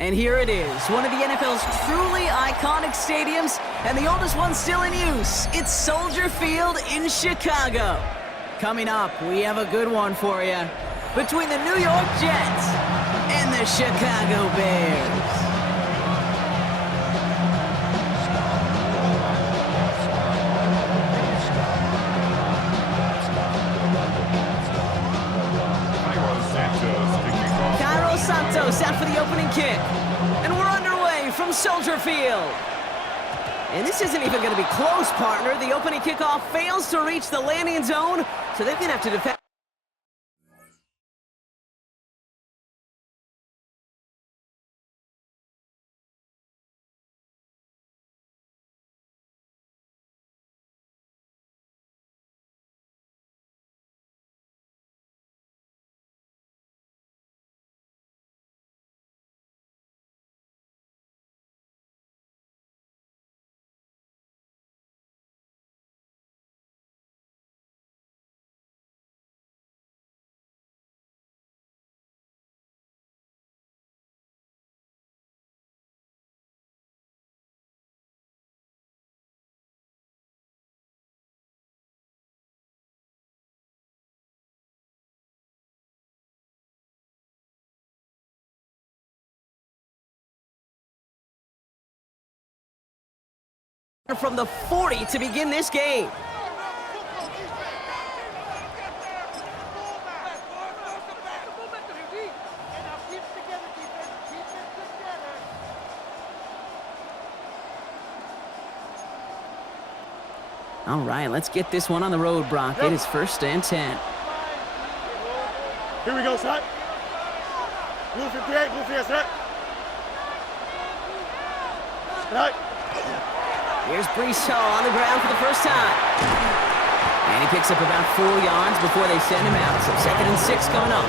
And here it is, one of the NFL's truly iconic stadiums, and the oldest one still in use. It's Soldier Field in Chicago. Coming up, we have a good one for you. Between the New York Jets and the Chicago Bears. Santos out for the opening kick. And we're underway from Soldier Field. And this isn't even going to be close, partner. The opening kickoff fails to reach the landing zone, so they're going to have to defend. From the 40 to begin this game. All right, let's get this one on the road, Brock. It is 1st and 10. Here we go, son. Blue 58, blue 58, set. Right. Here's Brees Hall on the ground for the first time. And he picks up about 4 yards before they send him out. So 2nd and 6 coming up.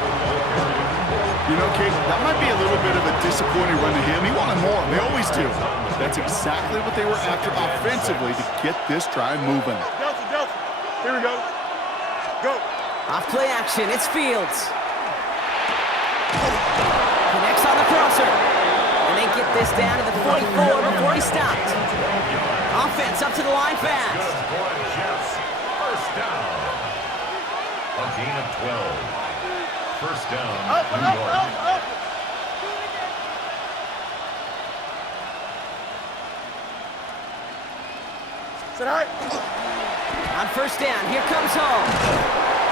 You know, Kate, that might be a little bit of a disappointing run to him. He wanted more. They always do. That's exactly what they were after offensively to get this drive moving. Delta. Here we go. Go. Off play action. It's Fields. Connects on the crosser. And they get this down to the 44 before he stopped. Offense up to the line fast. First down. A gain of 12. First down, New York. Sit high. On first down, here comes Hall.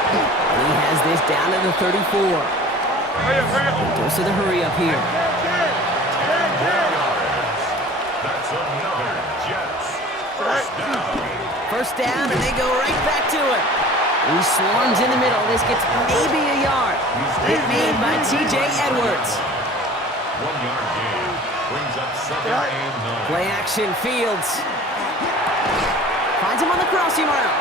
He has this down to the 34. Hurry up. Dose of the hurry up here. That's another Jets. First down, and they go right back to it. He swarms in the middle. This gets maybe a yard. Hit made by T.J. Edwards. 1 yard gain brings up 2nd and 9. Play action, Fields. Finds him on the crossing route.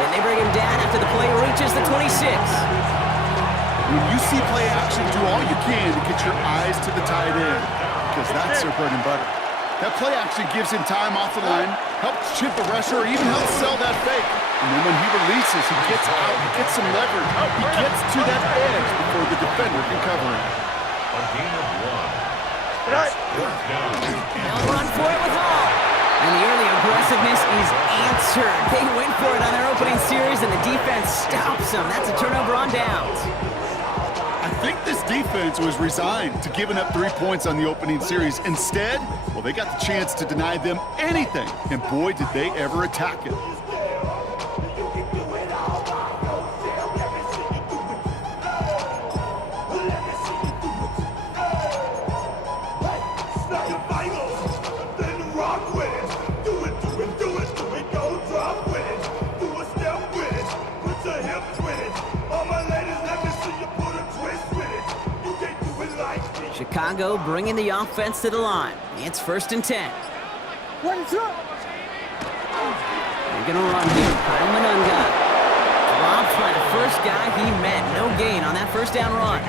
And they bring him down after the play reaches the 26. When you see play action, do all you can to get your eyes to the tight end, because that's their bread and butter. That play action gives him time off the line, helps chip the rusher, or even helps sell that fake. And then when he releases, he gets out, he gets some leverage. He gets to that edge before the defender can cover him. A gain of 1. Right. 4th down. They'll run for it with Hall. And the early aggressiveness is answered. They went for it on their opening series, and the defense stops them. That's a turnover on downs. I think this defense was resigned to giving up 3 points on the opening series. Instead, well, they got the chance to deny them anything. And boy, did they ever attack it. Chicago bringing the offense to the line. It's 1st and 10. What is up? They're going to run here. Kyle Manunga dropped by the first guy he met. No gain on that first down run.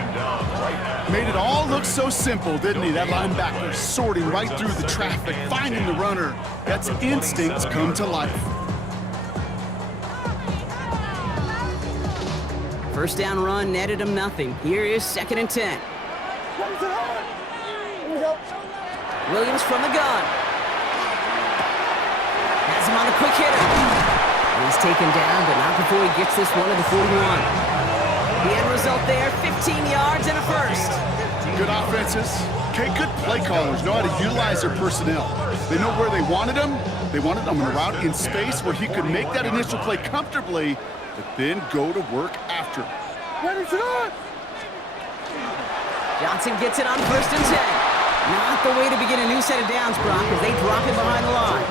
Made it all look so simple, didn't he? That linebacker sorting right through the traffic, finding the runner. That's instincts come to life. First down run netted him nothing. Here is 2nd and 10. Williams from the gun. Has him on the quick hitter. He's taken down, but not before he gets this one to the 41. The end result there, 15 yards and a first. Good offenses. Okay, good play callers know how to utilize their personnel. They know where they wanted him. They wanted him on a route in space where he could make that initial play comfortably, but then go to work after. Johnson gets it on 1st and 10. Not the way to begin a new set of downs, Brock, as they drop it behind the line.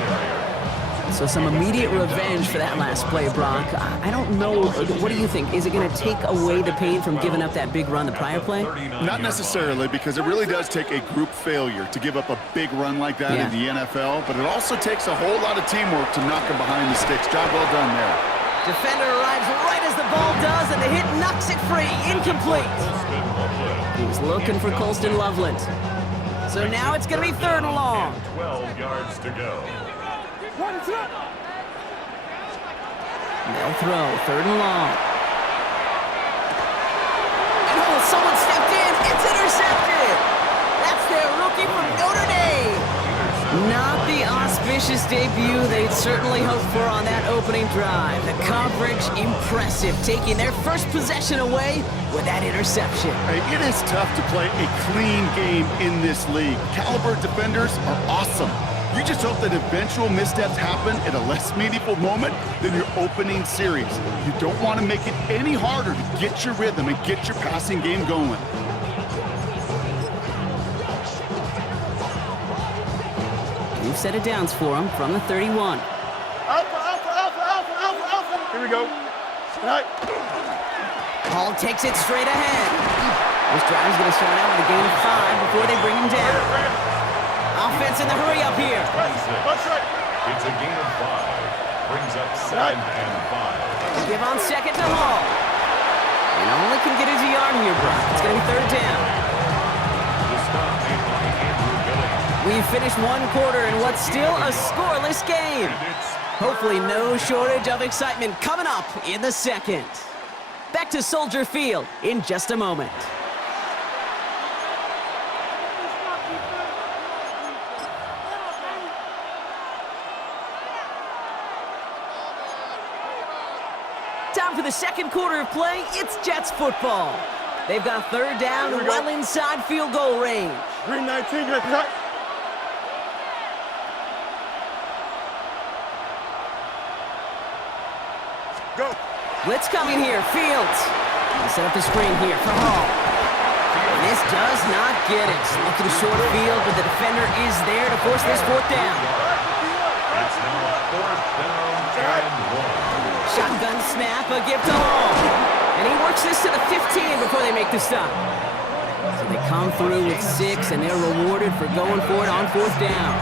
So some immediate revenge for that last play, Brock. I don't know. What do you think? Is it going to take away the pain from giving up that big run the prior play? Not necessarily, because it really does take a group failure to give up a big run like that in the NFL, but it also takes a whole lot of teamwork to knock him behind the sticks. Job well done there. Defender arrives right as the ball does, and the hit knocks it free. Incomplete. He was looking for Colston Loveland. So now it's going to be 3rd and long. 12 yards to go. They'll throw, 3rd and long. And oh, someone stepped in. It's intercepted. That's their rookie from Notre Dame. Not the auspicious debut they'd certainly hoped for on that opening drive. The coverage, impressive, taking their first possession away with that interception. Hey, it is tough to play a clean game in this league. Caliber defenders are awesome. You just hope that eventual missteps happen at a less meaningful moment than your opening series. You don't want to make it any harder to get your rhythm and get your passing game going. New set of downs for him from the 31. Alpha. Here we go. Right. Hall takes it straight ahead. This drive's going to start out with a gain of 5 before they bring him down. Offense in the hurry up here. It's a gain of 5. Brings up 2nd and 5. Give on 2nd to Hall. And only can get his yard here, Brock. It's going to be 3rd down. The stop made by Andrew Billings. We've finished 1 quarter in what's still a scoreless game. Hopefully no shortage of excitement coming up in the 2nd. Back to Soldier Field in just a moment. Time for the 2nd quarter of play. It's Jets football. They've got 3rd down, well inside field goal range. 319, get right. Go. Blitz coming here, Fields. They set up the screen here for Hall. And this does not get it. Looking short field, but the defender is there to force this 4th down. It's now 4th down and 1. Shotgun snap, a give to Hall. And he works this to the 15 before they make the stop. So they come through with 6, and they're rewarded for going for it on 4th down.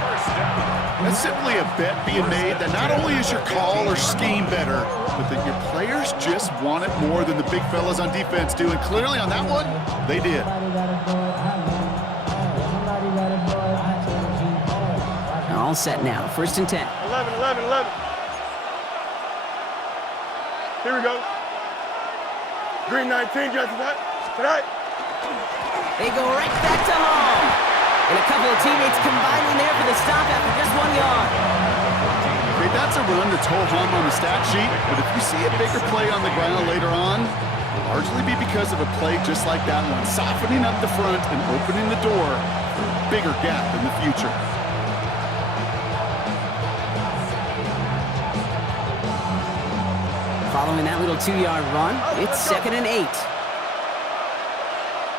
That's simply a bet being made that not only is your call or scheme better, but that your players just want it more than the big fellas on defense do. And clearly on that one, they did. All set now, 1st and 10. 11. Here we go. 319, get tonight. They go right back to Hall. And a couple of teammates combining there for the stop after just 1 yard. Okay, that's a run that's ho-hum on the stat sheet, but if you see a bigger play on the ground later on, it'll largely be because of a play just like that one, softening up the front and opening the door for a bigger gap in the future. Following that little 2-yard run, it's 2nd and 8.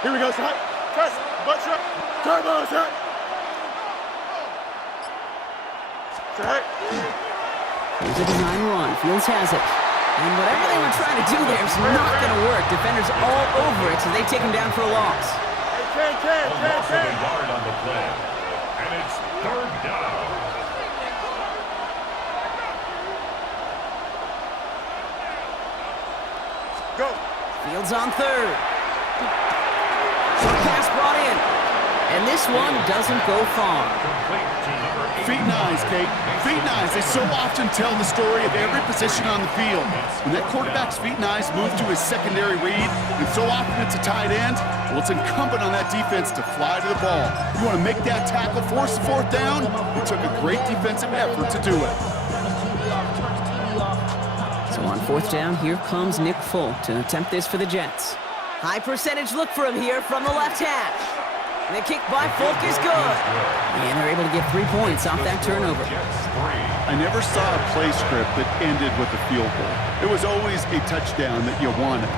Here we go, son. Press, butt shot, turbo, son. Set. Here's a design run. Fields has it. And whatever they were trying to do there is not going to work. Defenders all over it, so they take him down for a loss. Hey, 10. A loss of a yard on the play. And it's 3rd down. Go. Fields on 3rd. Short pass brought in. And And this one doesn't go far. Feet and eyes, Kate. Feet and eyes. They so often tell the story of every position on the field. When that quarterback's feet and eyes move to his secondary read, and so often it's a tight end, well, it's incumbent on that defense to fly to the ball. You want to make that tackle, force the fourth down? It took a great defensive effort to do it. So on fourth down, here comes Nick Folk to attempt this for the Jets. High percentage look for him here from the left hash. And the kick by Folk is good. And they're able to get 3 points off that turnover. I never saw a play script that ended with a field goal. It was always a touchdown that you wanted.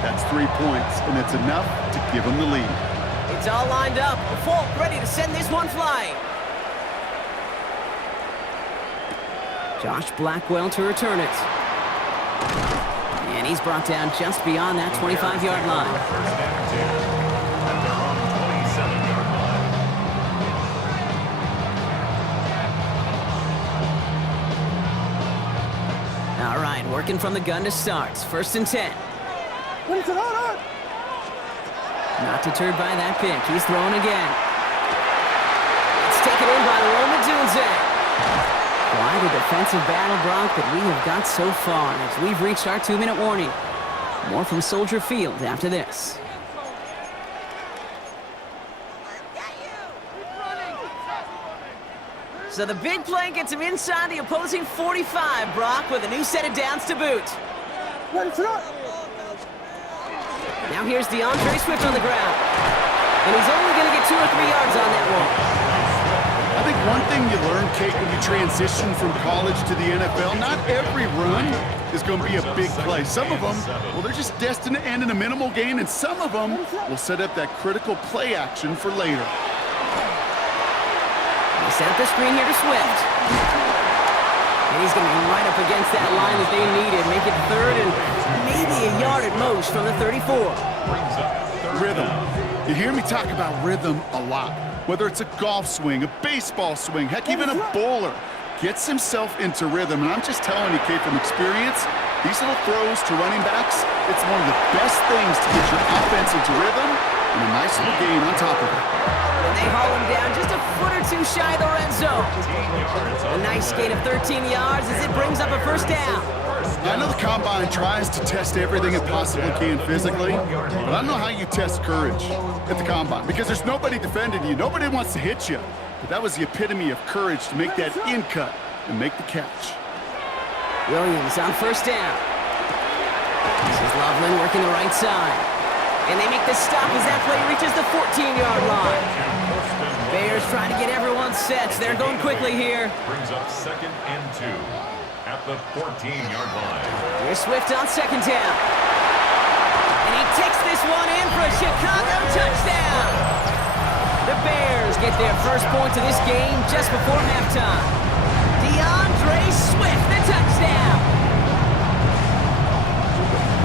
That's 3 points, and it's enough to give them the lead. It's all lined up. Folk ready to send this one flying. Josh Blackwell to return it. And he's brought down just beyond that 25-yard line. All right, working from the gun to start. 1st and 10. Not deterred by that pick. He's throwing again. It's taken in by Roma Dunze. Quite a defensive battle, Brock, that we have got so far as we've reached our 2-minute warning. More from Soldier Field after this. So the big play gets him inside the opposing 45, Brock, with a new set of downs to boot. Now here's DeAndre Swift on the ground. And he's only going to get 2 or 3 yards on that one. I think one thing you learn, Kate, when you transition from college to the NFL, not every run is going to be a big play. Some of them, well, they're just destined to end in a minimal gain, and some of them will set up that critical play action for later. They set up the screen here to Swift. And he's going to be right up against that line that they needed. Make it 3rd and maybe a yard at most from the 34. Rhythm. You hear me talk about rhythm a lot. Whether it's a golf swing, a baseball swing, heck, even a bowler gets himself into rhythm. And I'm just telling you, Kate, from experience, these little throws to running backs, it's one of the best things to get your offense into rhythm and a nice little gain on top of it. And they haul him down just a foot or 2 shy of the red zone. A nice gain of 13 yards as it brings up a 1st down. I know the Combine tries to test everything it possibly can physically, but I don't know how you test courage at the Combine because there's nobody defending you. Nobody wants to hit you. But that was the epitome of courage to make that in cut and make the catch. Williams on 1st down. This is Loveland working the right side. And they make the stop as that play reaches the 14-yard line. Bears trying to get everyone set. They're going quickly here. Brings up 2nd and 2 at the 14-yard line. Here's Swift on 2nd down. And he takes this one in for a Chicago touchdown. The Bears get their first points of this game just before halftime. DeAndre Swift, the touchdown.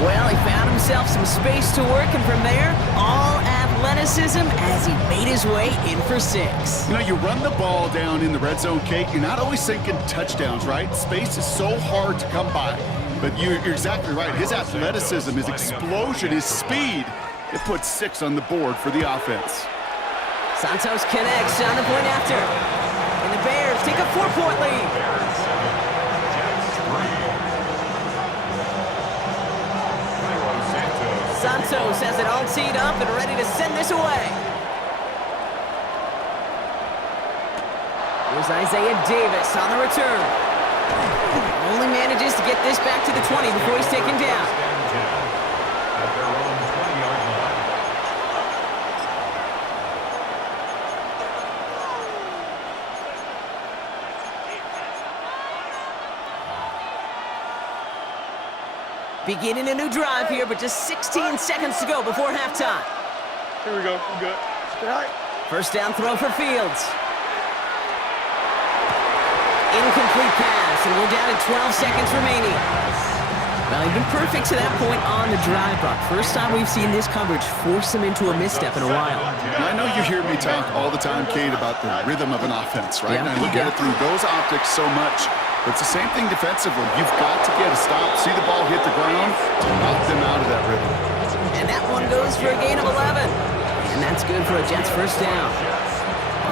Well, he found himself some space to work, and from there, all athleticism as he made his way in for 6. You know, you run the ball down in the red zone, Kate, you're not always thinking touchdowns, right? Space is so hard to come by. But you're exactly right. His athleticism, his explosion, his speed, it puts 6 on the board for the offense. Santos connects on the point after. And the Bears take a 4-point lead. Santos has it all teed up and ready to send this away. Here's Isaiah Davis on the return. Only manages to get this back to the 20 before he's taken down. At their own 20-yard line. Beginning a new drive here, but just 16 seconds to go before halftime. Here we go. I'm good. Stay high. 1st down throw for Fields. Incomplete pass, and we're down to 12 seconds remaining. Well, he's been perfect to that point on the drive, Brock. First time we've seen this coverage force him into a misstep in a while. I know you hear me talk all the time, Kate, about the rhythm of an offense, right? Yeah, and I look at it through those optics so much. But it's the same thing defensively. You've got to get a stop, see the ball hit the ground to knock them out of that rhythm. And that one goes for a gain of 11. And And that's good for a Jets first down.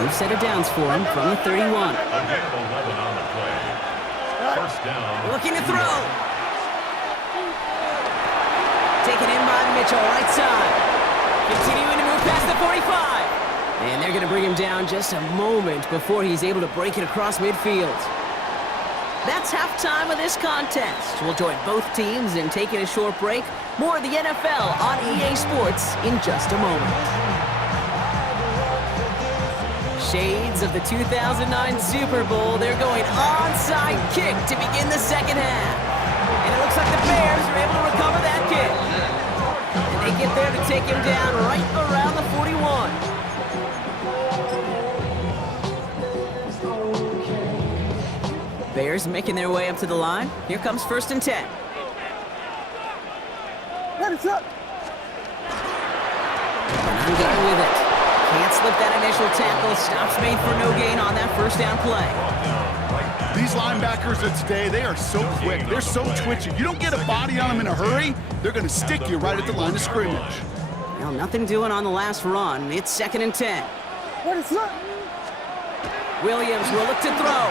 New set of downs for him from the 31. A gain of 11 on the play. First down. Looking to throw. Taken in by Mitchell, right side. Continuing to move past the 45. And they're going to bring him down just a moment before he's able to break it across midfield. That's halftime of this contest. We'll join both teams in taking a short break. More of the NFL on EA Sports in just a moment. Shades of the 2009 Super Bowl. They're going onside kick to begin the second half. And it looks like the Bears are able to recover that kick. And they get there to take him down right around the 41. Bears making their way up to the line. Here comes 1st and 10. Ready, set. And going with it. Can't slip that initial tackle. Stops made for no gain on that first down play. These linebackers of today, they are so quick. They're so twitchy. You don't get a body on them in a hurry, they're going to stick you right at the line of scrimmage. Well, nothing doing on the last run. It's 2nd and 10. Ready, set. Williams will look to throw.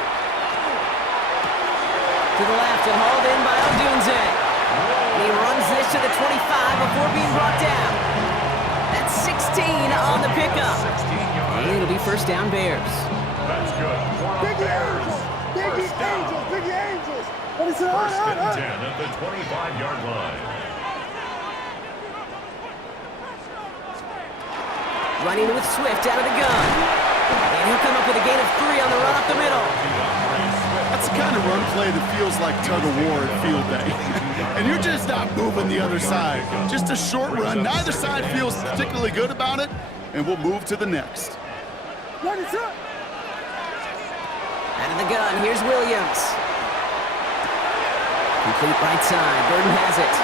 To the left and hauled in by Odunze. He runs this to the 25 before being brought down. That's 16 on the pickup. And it'll be first down Bears. That's good. Biggie Angels. Biggie Angels. Biggie Angels. Ready, set. First and 10 at the 25-yard line. Running with Swift out of the gun. And he'll come up with a gain of 3 on the run up the middle. That's the kind of run play that feels like tug-of-war at field day. And you're just not moving the other side. Just a short run. Neither side feels particularly good about it, and we'll move to the next. Ready, set. Out of the gun, here's Williams. Complete right side, Burton has it.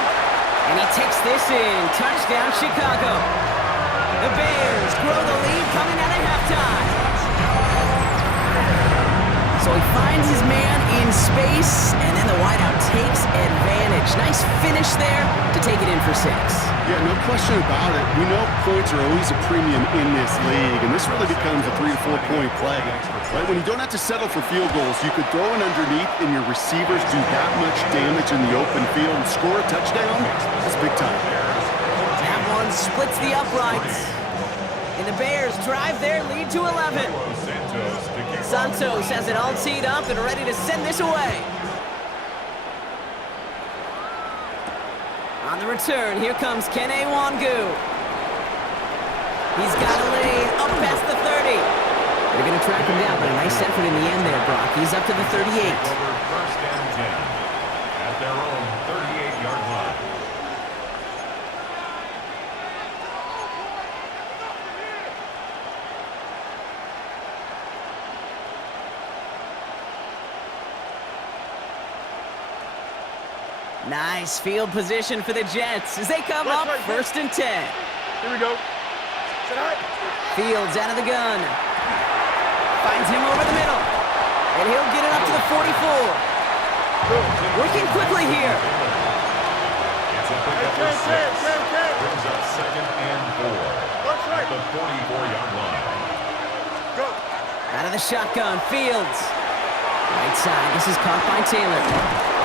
And he takes this in. Touchdown, Chicago. The Bears grow the lead coming out of halftime. So he finds his man in space, and then the wideout takes advantage. Nice finish there to take it in for 6. Yeah, no question about it. We know points are always a premium in this league, and this really becomes a 3 to 4 point play. Right? When you don't have to settle for field goals, you could throw it underneath, and your receivers do that much damage in the open field and score a touchdown. That's big time. That one splits the uprights. And the Bears drive their lead to 11. Santos has it all teed up and ready to send this away. On the return, here comes Kene Wangu. He's got a lane up past the 30. They're going to track him down, but a nice effort in the end there, Brock. He's up to the 38. First and 10 at their own 38-yard line. Nice field position for the Jets as they come up 1st and 10. Here we go. Set up. Fields out of the gun. Finds him over the middle. And he'll get it up to the 44. Working quickly here. It's a pickup of 6. Brings up 2nd and 4 at the 44-yard line. Go. Out of the shotgun, Fields. Right side, this is caught by Taylor.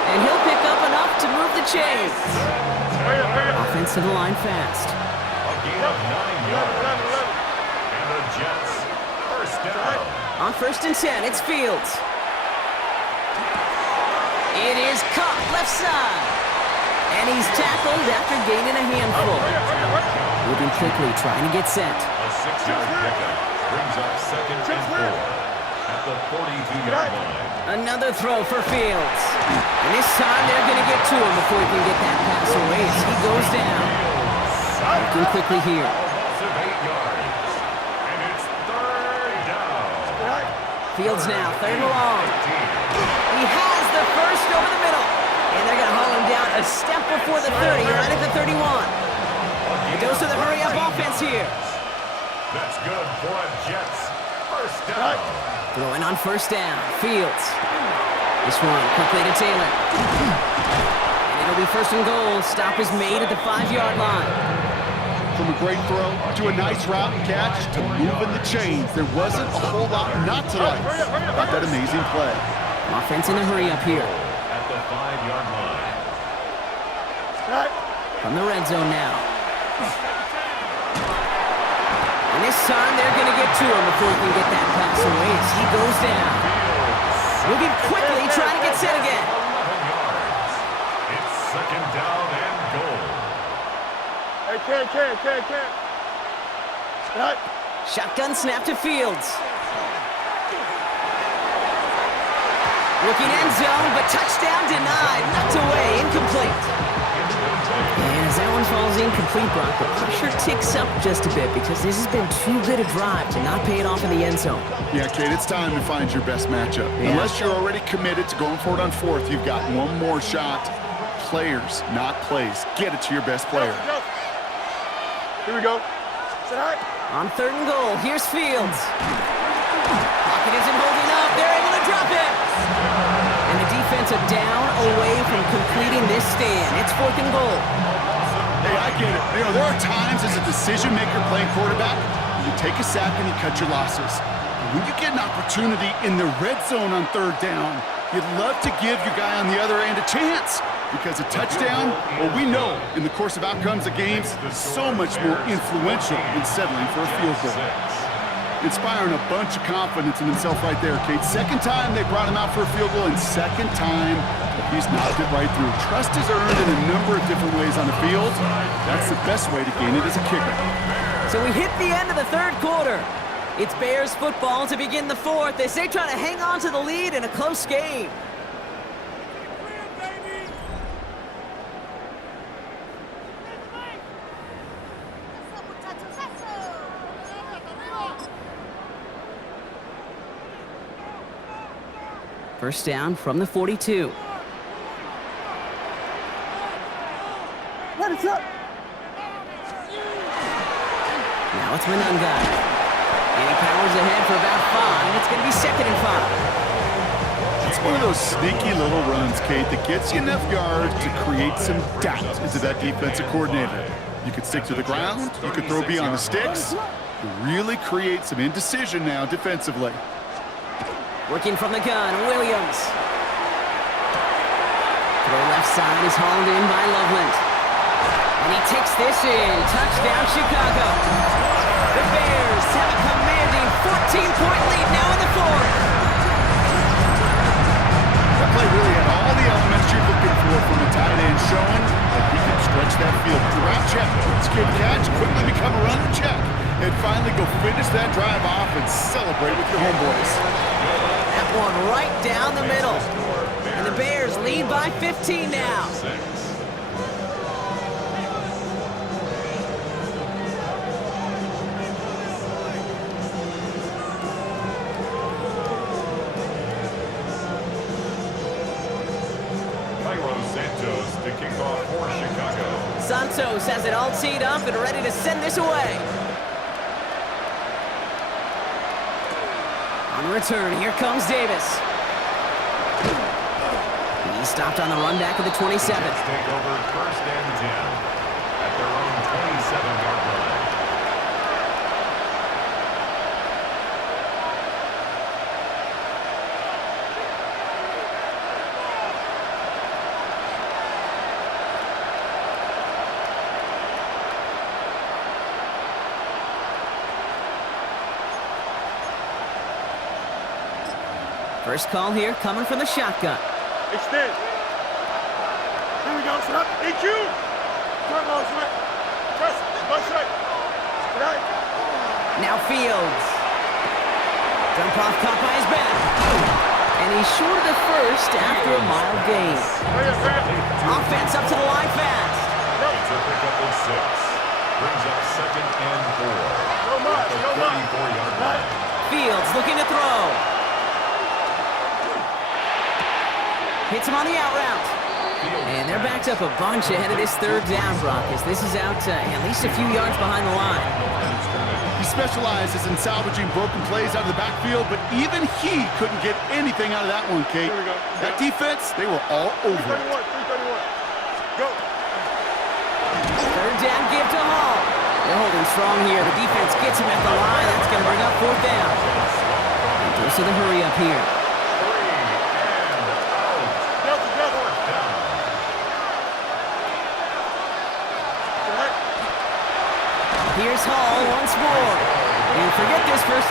And he'll pick up enough to move the chains. Offense to the line fast. A gain of 9 yards. And the Jets first down. On 1st and 10, it's Fields. It is caught left side. And he's tackled after gaining a handful. Moving quickly, trying to get set. A 6-yard pickup brings up 2nd and 4 at the 42-yard line. Another throw for Fields. And this time they're going to get to him before he can get that pass away as he goes down. Working quickly here. Loss of 8 yards. And it's 3rd down. Fields now, 3rd and long. He has the first over the middle. And they're going to haul him down a step before the 30, right at the 31. A dose of the hurry-up offense here. That's good for a Jets first down. Throwing on 1st down, Fields. This one quickly to Taylor. And it'll be 1st and goal. Stop is made at the 5-yard line. From a great throw to a nice route and catch to moving the chains. There wasn't a whole lot not to like about that amazing play. Offense in a hurry up here. At the 5-yard line. From the red zone now. And this time they're going to get to him before he can get that pass away as he goes down. Moving quickly, trying to get set again. 11 yards. It's second down and goal. Shotgun snap to Fields. Looking end zone, but touchdown denied. Knocked away, incomplete. And as that one falls incomplete, Brock, the pressure ticks up just a bit because this has been too good a drive to not pay it off in the end zone. Yeah, Kate, it's time to find your best matchup. Yeah. Unless you're already committed to going for it on fourth, you've got one more shot. Players, not plays. Get it to your best player. Here we go. On 3rd and goal, here's Fields. Pocket isn't holding up. They're able to drop it. And the defense are down away from completing this stand. It's 4th and goal. Hey, I get it. You know, there are times as a decision maker playing quarterback, you take a sack and you cut your losses. And when you get an opportunity in the red zone on 3rd down, you'd love to give your guy on the other end a chance. Because a touchdown, well, we know in the course of outcomes of games, is so much more influential than settling for a field goal. Inspiring a bunch of confidence in himself right there, Kate. Second time they brought him out for a field goal, and second time he's knocked it right through. Trust is earned in a number of different ways on the field. That's the best way to gain it as a kicker. So we hit the end of the 3rd quarter. It's Bears football to begin the 4th. They say trying to hang on to the lead in a close game. First down from the 42. Let it up. Now it's Manunga. And he powers ahead for about 5. It's going to be 2nd and 5. It's one of those sneaky little runs, Kate, that gets you enough yards to create some doubt into that defensive coordinator. You could stick to the ground. You could throw beyond the sticks. You really create some indecision now defensively. Working from the gun, Williams. Throw left side is hauled in by Loveland. And he takes this in. Touchdown, Chicago. The Bears have a commanding 14-point lead now in the 4th. That play really had all the elements you're looking for from a tight end, showing that he can stretch that field. Route check, skip catch, quickly become a runner check, and finally go finish that drive off and celebrate with your homeboys. That one right down the middle. And the Bears lead by 15 now. To kick off for Chicago. Santos has it all teed up and ready to send this away. On return, here comes Davis. He stopped on the run back of the 27. Take over 1st and 10 at their own 27-yard line. First call here coming from the shotgun. Extend. Here we go, son. EQ. Turn on, son. Press. Left side. Right. Now Fields. Dump off caught by his back. And he's short of the first after a mild gain. Hurry up. Offense up to the line fast. It's a pickup of 6. Brings up 2nd and 4. No much. At No the much. 34-yard line. Fields looking to throw. Hits him on the out route. And they're backed up a bunch ahead of this 3rd down, Brock, as this is out at least a few yards behind the line. He specializes in salvaging broken plays out of the backfield, but even he couldn't get anything out of that one, Kate. Here we go. That defense, they were all over it. 331. Go. 3rd down give to Hall. They'll holding strong here. The defense gets him at the line. That's going to bring up 4th down. And goes to the hurry up here. 3 and out. Together. 4th down. All right. Here's Hall once more. And forget this first